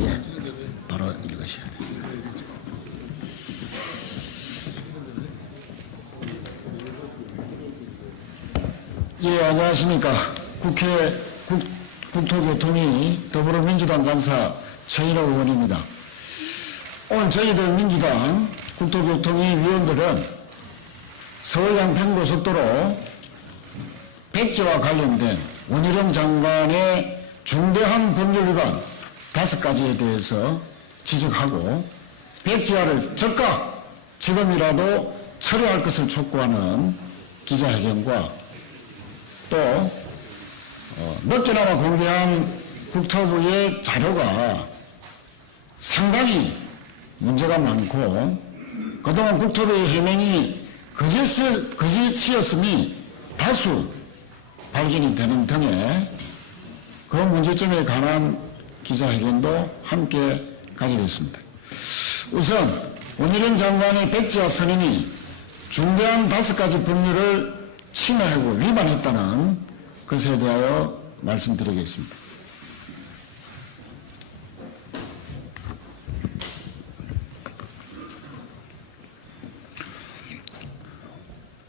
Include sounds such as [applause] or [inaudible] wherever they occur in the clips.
예, 바로 읽으셔야 돼요. 예, 안녕하십니까. 국회 국, 국토교통위 더불어민주당 간사 최인호 의원입니다. 오늘 저희들 민주당 국토교통위 위원들은 서울 양평고속도로 백지와 관련된 원희룡 장관의 중대한 법률 위반 다섯 가지에 대해서 지적하고 백지화를 즉각 지금이라도 처리할 것을 촉구하는 기자회견과 또 어, 늦게나마 공개한 국토부의 자료가 상당히 문제가 많고 그동안 국토부의 해명이 거짓, 거짓이었음이 다수 발견이 되는 등의 그 문제점에 관한 기자회견도 함께 가지겠습니다. 우선 원희룡 장관의 백지화 선임이 중대한 다섯 가지 법률을 침해하고 위반했다는 것에 대하여 말씀드리겠습니다.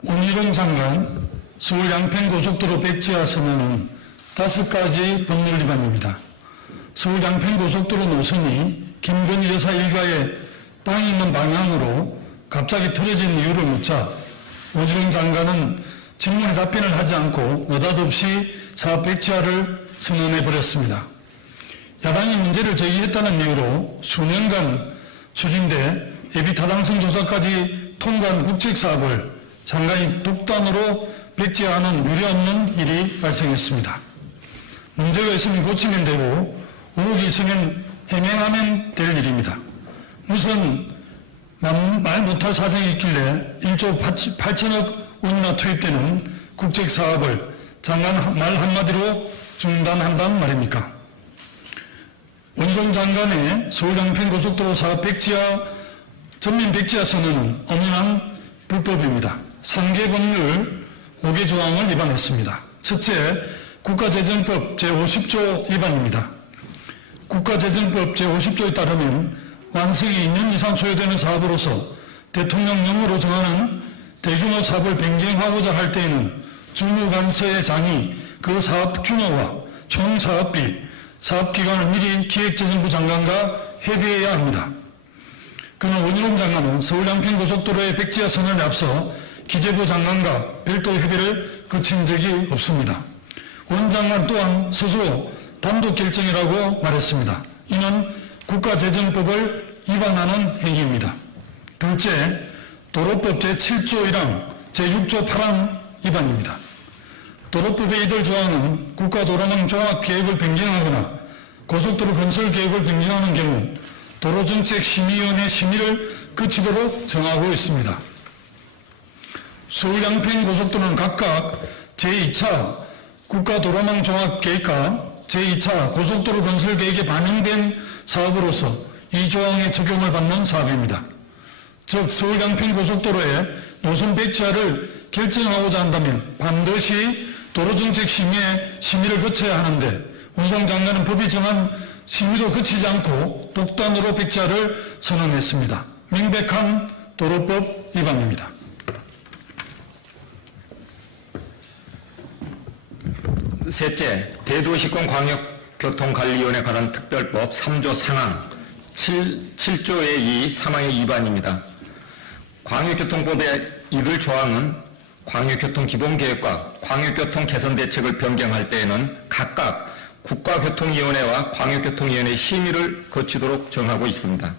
원희룡 장관 서울 양평고속도로 백지화 선언은 다섯 가지 법률 위반입니다. 서울 양평 고속도로 노선이 김건희 여사 일가의 땅이 있는 방향으로 갑자기 틀어진 이유를 묻자 원희룡 장관은 질문에 답변을 하지 않고 느닷없이 사업 백지화를 선언해 버렸습니다. 야당이 문제를 제기했다는 이유로 수년간 추진돼 예비 타당성 조사까지 통과한 국책 사업을 장관이 독단으로 백지화하는 유례 없는 일이 발생했습니다. 문제가 있으면 고치면 되고 의혹이 있으면 해명하면 될 일입니다. 무슨 말, 말 못할 사정이 있길래 1조 8천억 원이나 투입되는 국책 사업을 장관 말 한마디로 중단한다는 말입니까? 원희룡 장관의 서울 양평 고속도로 사업 백지화 전면 백지화 선언은 엄연한 불법입니다. 상계 법률 5개 조항을 위반했습니다. 첫째, 국가재정법 제50조 위반입니다. 국가재정법 제50조에 따르면 완성이 2년 이상 소요되는 사업으로서 대통령령으로 정하는 대규모 사업을 변경하고자 할 때에는 주무관서의 장이 그 사업 규모와 총 사업비, 사업 기간을 미리 기획재정부 장관과 협의해야 합니다. 그는 원희룡 장관은 서울 양평고속도로의 백지화 선언에 앞서 기재부 장관과 별도 협의를 거친 적이 없습니다. 원 장관 또한 스스로 단독 결정이라고 말했습니다. 이는 국가재정법을 위반하는 행위입니다. 둘째, 도로법 제7조 1항, 제6조 8항 위반입니다. 도로법의 이들 조항은 국가도로망 종합계획을 변경하거나 고속도로 건설 계획을 변경하는 경우 도로정책심의위원회 심의를 거치도록 정하고 있습니다. 서울 양평 고속도로는 각각 제2차 국가도로망 종합계획과 제2차 고속도로 건설 계획에 반영된 사업으로서 이 조항의 적용을 받는 사업입니다. 즉 서울 양평 고속도로의 노선 백지화를 결정하고자 한다면 반드시 도로정책 심의회 심의를 거쳐야 하는데 운송 장관은 법이 정한 심의도 거치지 않고 독단으로 백지화를 선언했습니다. 명백한 도로법 위반입니다. 셋째, 대도시권 광역교통관리위원회 관한 특별법 3조 상항 7, 7조의 2 3항의 위반입니다. 광역교통법의 이들 조항은 광역교통기본계획과 광역교통 개선대책을 변경할 때에는 각각 국가교통위원회와 광역교통위원회 심의를 거치도록 정하고 있습니다.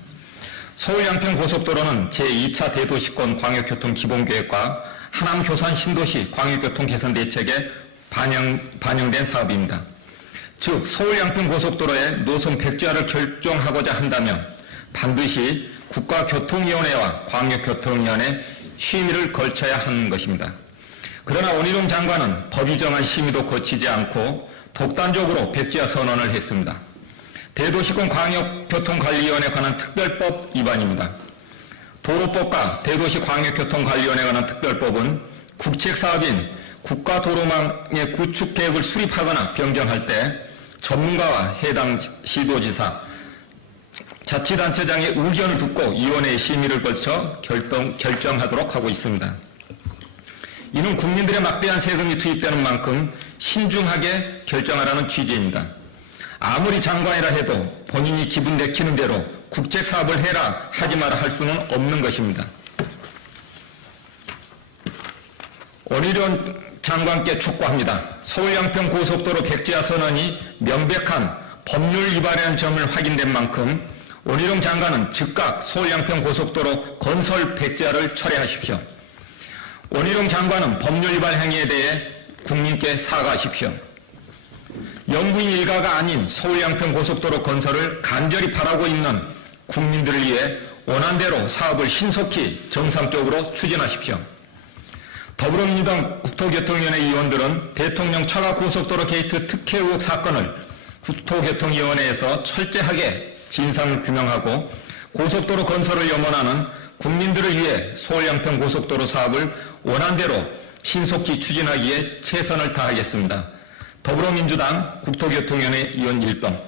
서울 양평 고속도로는 제2차 대도시권 광역교통기본계획과 하남 효산 신도시 광역교통 개선대책에 반영, 반영된 사업입니다. 즉 서울 양평 고속도로의 노선 백지화를 결정하고자 한다면 반드시 국가교통위원회와 광역교통위원회 심의를 거쳐야 하는 것입니다. 그러나 원희룡 장관은 법이 정한 심의도 거치지 않고 독단적으로 백지화 선언을 했습니다. 대도시권 광역교통관리위원회 관한 특별법 위반입니다. 도로법과 대도시 광역교통관리위원회 관한 특별법은 국책사업인 국가도로망의 구축 계획을 수립하거나 변경할 때 전문가와 해당 시도지사, 자치단체장의 의견을 듣고 위원회의 심의를 거쳐 결정, 결정하도록 하고 있습니다. 이는 국민들의 막대한 세금이 투입되는 만큼 신중하게 결정하라는 취지입니다. 아무리 장관이라 해도 본인이 기분 내키는 대로 국책 사업을 해라 하지 마라 할 수는 없는 것입니다. 원희룡 장관께 촉구합니다. 서울 양평 고속도로 백지화 선언이 명백한 법률 위반이라는 점을 확인된 만큼 원희룡 장관은 즉각 서울 양평 고속도로 건설 백지화를 철회하십시오. 원희룡 장관은 법률 위반 행위에 대해 국민께 사과하십시오. 영부인 일가가 아닌 서울 양평 고속도로 건설을 간절히 바라고 있는 국민들을 위해 원안대로 사업을 신속히 정상적으로 추진하십시오. 더불어민주당 국토교통위원회 위원들은 대통령 처가 고속도로 게이트 특혜 의혹 사건을 국토교통위원회에서 철저하게 진상을 규명하고 고속도로 건설을 염원하는 국민들을 위해 서울 양평 고속도로 사업을 원안대로 신속히 추진하기에 최선을 다하겠습니다. 더불어민주당 국토교통위원회 위원 1동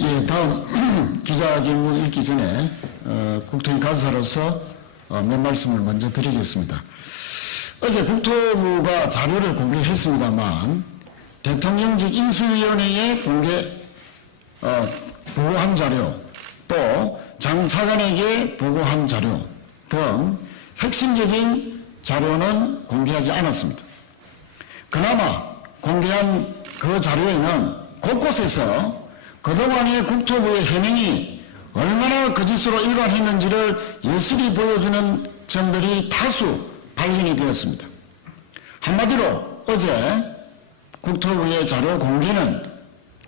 예, 다음 [clears throat] 기자질문 읽기 전에 어, 국토위 간사로서 어, 몇 말씀을 먼저 드리겠습니다. 어제 국토부가 자료를 공개했습니다만 대통령직 인수위원회에 공개 어, 보고한 자료 또 장차관에게 보고한 자료 등 핵심적인 자료는 공개하지 않았습니다. 그나마 공개한 그 자료에는 곳곳에서 그동안의 국토부의 현행이 얼마나 거짓으로 일관했는지를 여실히 보여주는 점들이 다수 발견이 되었습니다. 한마디로 어제 국토부의 자료 공개는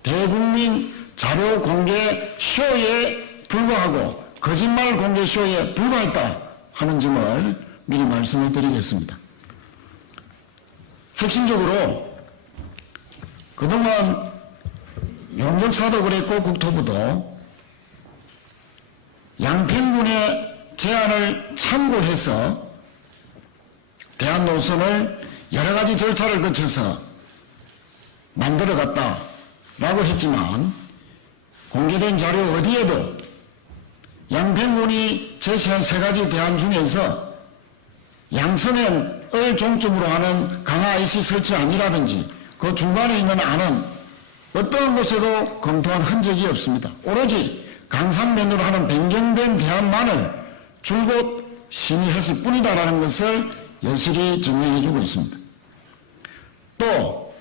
대국민 자료 공개 쇼에 불과하고 거짓말 공개 쇼에 불과했다 하는 점을 미리 말씀을 드리겠습니다. 핵심적으로 그동안 용역사도 그랬고 국토부도 양평군의 제안을 참고해서 대한 노선을 여러 가지 절차를 거쳐서 만들어갔다라고 했지만 공개된 자료 어디에도 양평군이 제시한 세 가지 대안 중에서 양서면을 종점으로 하는 강화 IC 설치 안이라든지 그 중간에 있는 안은 어떠한 곳에도 검토한 흔적이 없습니다. 오로지 강산면으로 하는 변경된 대안만을 줄곧 심의했을 뿐이다라는 것을 여실히 증명해주고 있습니다. 또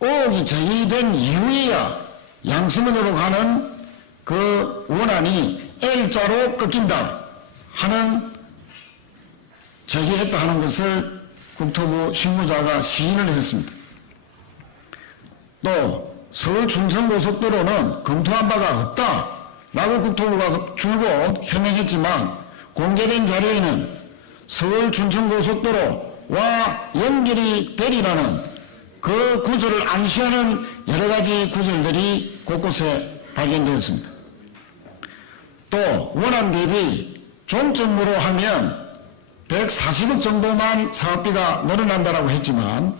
의혹이 제기된 이후에야 양수면으로 가는 그 원안이 L자로 꺾인다 하는 제기했다 하는 것을 국토부 실무자가 시인을 했습니다. 또 서울 충청고속도로는 검토한 바가 없다 라고 국토부가 줄곧 해명했지만 공개된 자료에는 서울 충청고속도로와 연결이 되리라는 그 구조를 암시하는 여러 가지 구절들이 곳곳에 발견되었습니다. 또 원안 대비 종점으로 하면 140억 정도만 사업비가 늘어난다고 했지만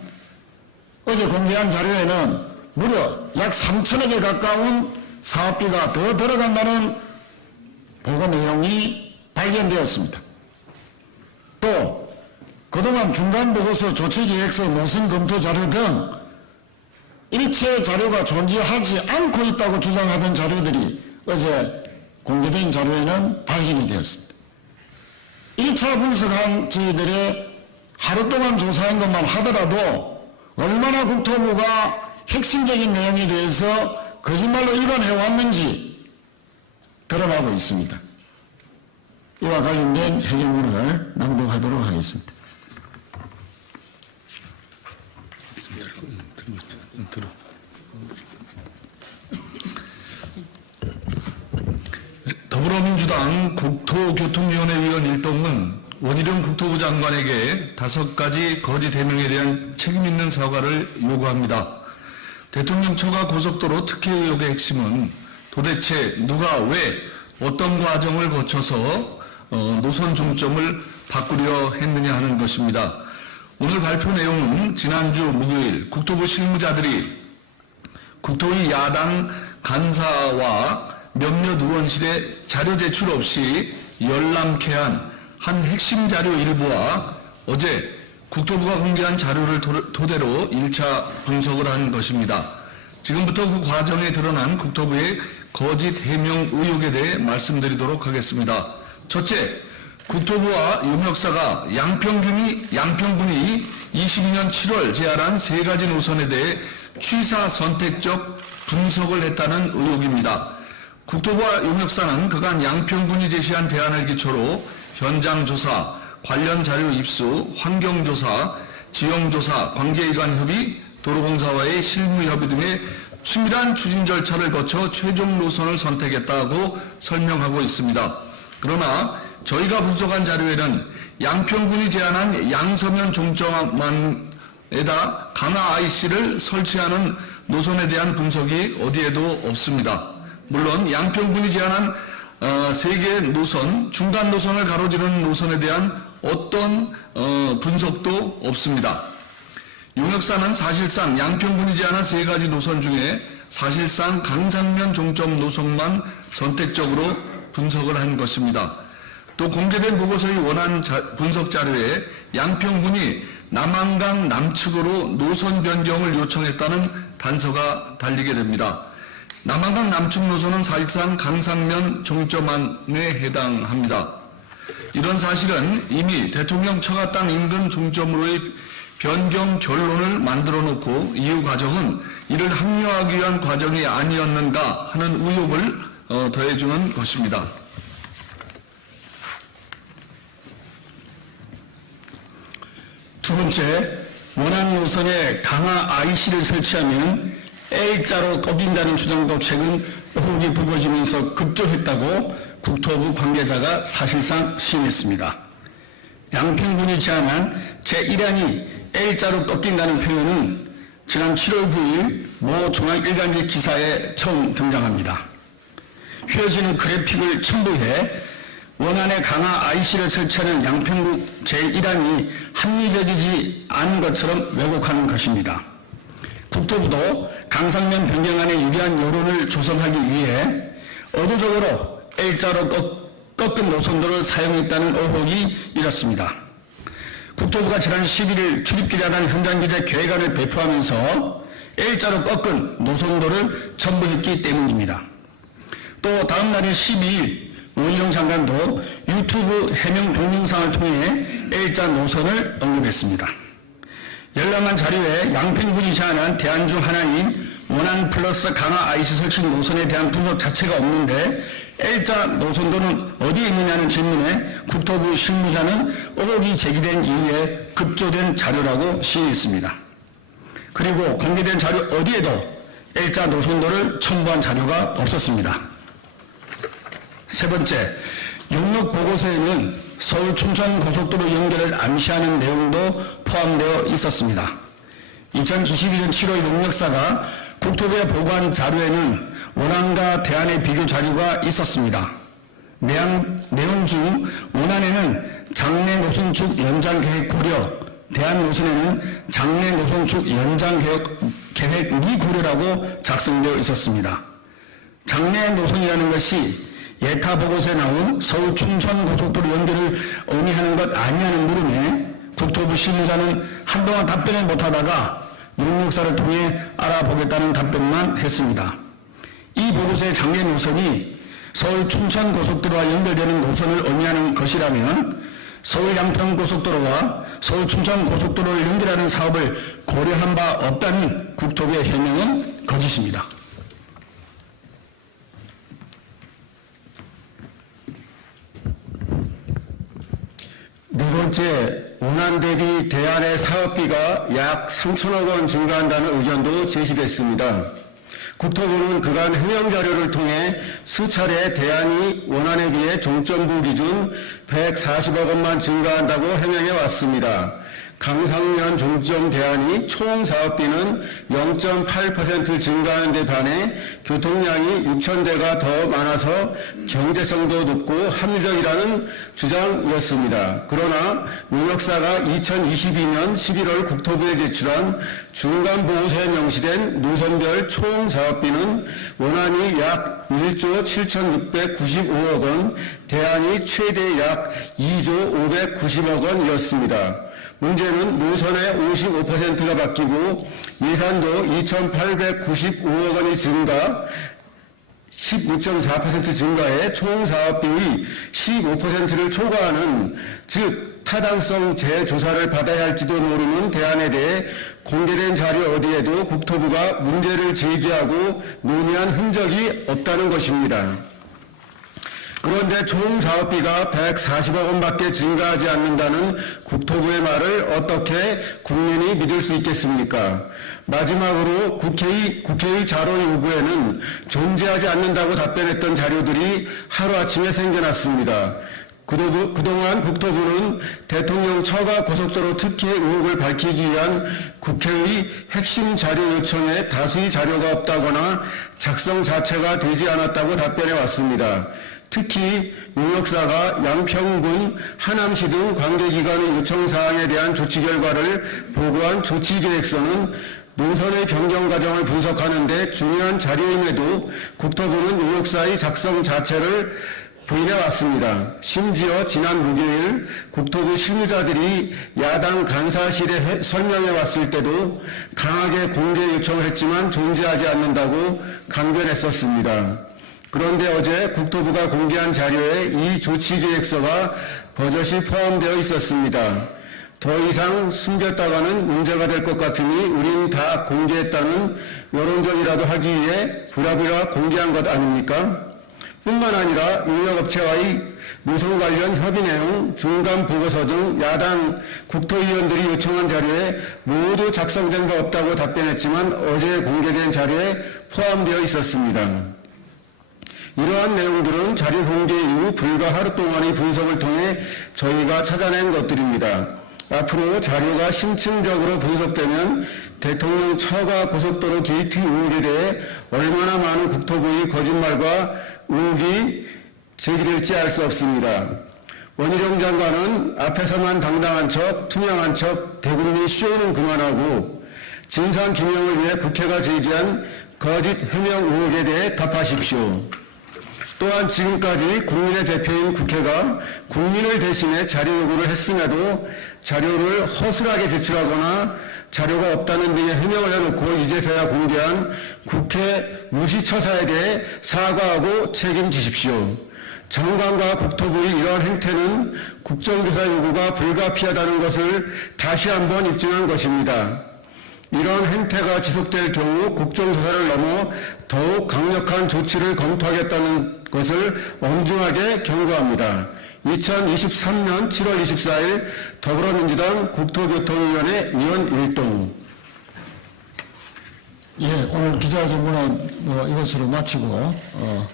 어제 공개한 자료에는 무려 약 3천억에 가까운 사업비가 더 들어간다는 보고 내용이 발견되었습니다. 또 그동안 중간보고서 조치계획서 노선 검토 자료 등 일체 자료가 존재하지 않고 있다고 주장하던 자료들이 어제 공개된 자료에는 발견이 되었습니다. 1차 분석한 저희들의 하루 동안 조사한 것만 하더라도 얼마나 국토부가 핵심적인 내용에 대해서 거짓말로 일관해왔는지 드러나고 있습니다. 이와 관련된 해결문을 낭독하도록 하겠습니다. 더불어민주당 국토교통위원회 위원 일동은 원희룡 국토부 장관에게 다섯 가지 거짓 해명에 대한 책임 있는 사과를 요구합니다. 대통령 처가 고속도로 특혜 의혹의 핵심은 도대체 누가 왜 어떤 과정을 거쳐서 어, 노선 종점을 바꾸려 했느냐 하는 것입니다. 오늘 발표 내용은 지난주 목요일 국토부 실무자들이 국토위 야당 간사와 몇몇 의원실에 자료 제출 없이 열람케 한 한 핵심 자료 일부와 어제 국토부가 공개한 자료를 도- 토대로 1차 분석을 한 것입니다. 지금부터 그 과정에 드러난 국토부의 거짓 해명 의혹에 대해 말씀드리도록 하겠습니다. 첫째, 국토부와 용역사가 양평군이, 양평군이 22년 7월 제안한 세 가지 노선에 대해 취사 선택적 분석을 했다는 의혹입니다. 국토부와 용역사는 그간 양평군이 제시한 대안을 기초로 현장 조사, 관련 자료 입수, 환경조사, 지형조사, 관계기관 협의, 도로공사와의 실무 협의 등의 치밀한 추진 절차를 거쳐 최종 노선을 선택했다고 설명하고 있습니다. 그러나 저희가 분석한 자료에는 양평군이 제안한 양서면 종점만에다 강화 IC를 설치하는 노선에 대한 분석이 어디에도 없습니다. 물론 양평군이 제안한 어, 세개 노선, 중간 노선을 가로지르는 노선에 대한 어떤 어, 분석도 없습니다. 용역사는 사실상 양평군이 제안한 세 가지 노선 중에 사실상 강상면 종점 노선만 선택적으로 분석을 한 것입니다. 또 공개된 보고서의 원안 자- 분석 자료에 양평군이 남한강 남측으로 노선 변경을 요청했다는 단서가 달리게 됩니다. 남한강 남측 노선은 사실상 강상면 종점안에 해당합니다. 이런 사실은 이미 대통령 처가 땅 인근 종점으로의 변경 결론을 만들어 놓고 이후 과정은 이를 합리화하기 위한 과정이 아니었는가 하는 의혹을 어, 더해주는 것입니다. 두 번째, 원안 노선에 강화 IC를 설치하면 L자로 꺾인다는 주장도 최근 의혹이 불거지면서 급조했다고 국토부 관계자가 사실상 시인했습니다. 양평군이 제안한 제1안이 L자로 꺾인다는 표현은 지난 7월 9일 모 중앙일간지 기사에 처음 등장합니다. 휘어지는 그래픽을 첨부해 원안에 강화 IC를 설치하는 양평구 제1안이 합리적이지 않은 것처럼 왜곡하는 것입니다. 국토부도 강상면 변경안에 유리한 여론을 조성하기 위해 의도적으로 L자로 꺾- 꺾은 노선도를 사용했다는 의혹이 일었습니다. 국토부가 지난 11일 출입기자단 현장기자 계획안을 배포하면서 L자로 꺾은 노선도를 첨부했기 때문입니다. 또 다음 날인 12일 원희룡 장관도 유튜브 해명 동영상을 통해 L자 노선을 언급했습니다. 열람한 자료에 양평군이 제안한 대안 중 하나인 원안 플러스 강화 IC 설치 노선에 대한 분석 자체가 없는데 L자 노선도는 어디에 있느냐는 질문에 국토부 실무자는 의혹이 제기된 이후에 급조된 자료라고 시인했습니다. 그리고 공개된 자료 어디에도 L자 노선도를 첨부한 자료가 없었습니다. 세 번째, 용역 보고서에는 서울 춘천 고속도로 연결을 암시하는 내용도 포함되어 있었습니다. 2021년 7월 용역사가 국토부에 보고한 자료에는 원안과 대안의 비교 자료가 있었습니다. 내용, 내용 중 원안에는 장내 노선축 연장 계획 고려, 대안 노선에는 장내 노선축 연장 계획, 계획 미고려라고 작성되어 있었습니다. 장내 노선이라는 것이 예타 보고서에 나온 서울 춘천 고속도로 연결을 의미하는 것 아니냐는 물음에 국토부 실무자는 한동안 답변을 못하다가 용역사를 통해 알아보겠다는 답변만 했습니다. 이 보고서의 장내 노선이 서울 춘천 고속도로와 연결되는 노선을 의미하는 것이라면 서울 양평 고속도로와 서울 춘천 고속도로를 연결하는 사업을 고려한 바 없다는 국토부의 해명은 거짓입니다. 번째, 원안 대비 대안의 사업비가 약 3천억 원 증가한다는 의견도 제시됐습니다. 국토부는 그간 해명 자료를 통해 수차례 대안이 원안에 비해 종점부 기준 140억 원만 증가한다고 해명해 왔습니다. 강상면 종점 대안이 총 사업비는 0.8% 증가하는 데 반해 교통량이 6천 대가 더 많아서 경제성도 높고 합리적이라는 주장이었습니다. 그러나 용역사가 2022년 11월 국토부에 제출한 중간 보고서에 명시된 노선별 총 사업비는 원안이 약 1조 7,695억 원, 대안이 최대 약 2조 590억 원이었습니다. 문제는 노선의 55%가 바뀌고 예산도 2,895억 원이 증가, 16.4% 증가해 총 사업비의 15%를 초과하는 즉 타당성 재조사를 받아야 할지도 모르는 대안에 대해 공개된 자료 어디에도 국토부가 문제를 제기하고 논의한 흔적이 없다는 것입니다. 그런데 총 사업비가 140억 원밖에 증가하지 않는다는 국토부의 말을 어떻게 국민이 믿을 수 있겠습니까? 마지막으로 국회의, 국회의 자료 요구에는 존재하지 않는다고 답변했던 자료들이 하루아침에 생겨났습니다. 그동안 국토부는 대통령 처가 고속도로 특혜 의혹을 밝히기 위한 국회의 핵심 자료 요청에 다수의 자료가 없다거나 작성 자체가 되지 않았다고 답변해 왔습니다. 특히 용역사가 양평군, 하남시 등 관계기관의 요청 사항에 대한 조치 결과를 보고한 조치 계획서는 노선의 변경 과정을 분석하는 데 중요한 자료임에도 국토부는 용역사의 작성 자체를 부인해 왔습니다. 심지어 지난 목요일 국토부 실무자들이 야당 간사실에 해- 설명해 왔을 때도 강하게 공개 요청을 했지만 존재하지 않는다고 강변했었습니다. 그런데 어제 국토부가 공개한 자료에 이 조치 계획서가 버젓이 포함되어 있었습니다. 더 이상 숨겼다가는 문제가 될 것 같으니 우린 다 공개했다는 여론전이라도 하기 위해 부랴부랴 공개한 것 아닙니까? 뿐만 아니라 용역업체와의 노선 관련 협의 내용, 중간 보고서 등 야당 국토위원들이 요청한 자료에 모두 작성된 바 없다고 답변했지만 어제 공개된 자료에 포함되어 있었습니다. 이러한 내용들은 자료 공개 이후 불과 하루 동안의 분석을 통해 저희가 찾아낸 것들입니다. 앞으로 자료가 심층적으로 분석되면 대통령 처가 고속도로 게이트 의혹에 대해 얼마나 많은 국토부의 거짓말과 의혹이 제기될지 알 수 없습니다. 원희룡 장관은 앞에서만 당당한 척, 투명한 척, 대국민 쇼는 그만하고 진상 규명을 위해 국회가 제기한 거짓 해명 의혹에 대해 답하십시오. 또한 지금까지 국민의 대표인 국회가 국민을 대신해 자료 요구를 했음에도 자료를 허술하게 제출하거나 자료가 없다는 등의 해명을 해놓고 이제서야 공개한 국회 무시처사에 대해 사과하고 책임지십시오. 장관과 국토부의 이러한 행태는 국정조사 요구가 불가피하다는 것을 다시 한번 입증한 것입니다. 이런 행태가 지속될 경우 국정조사를 넘어 더욱 강력한 조치를 검토하겠다는 그것을 엄중하게 경고합니다. 2023년 7월 24일 더불어민주당 국토교통위원회 위원 일동 예, 오늘 기자회견문은 뭐 이것으로 마치고 어,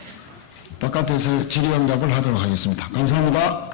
바깥에서 질의응답을 하도록 하겠습니다. 감사합니다.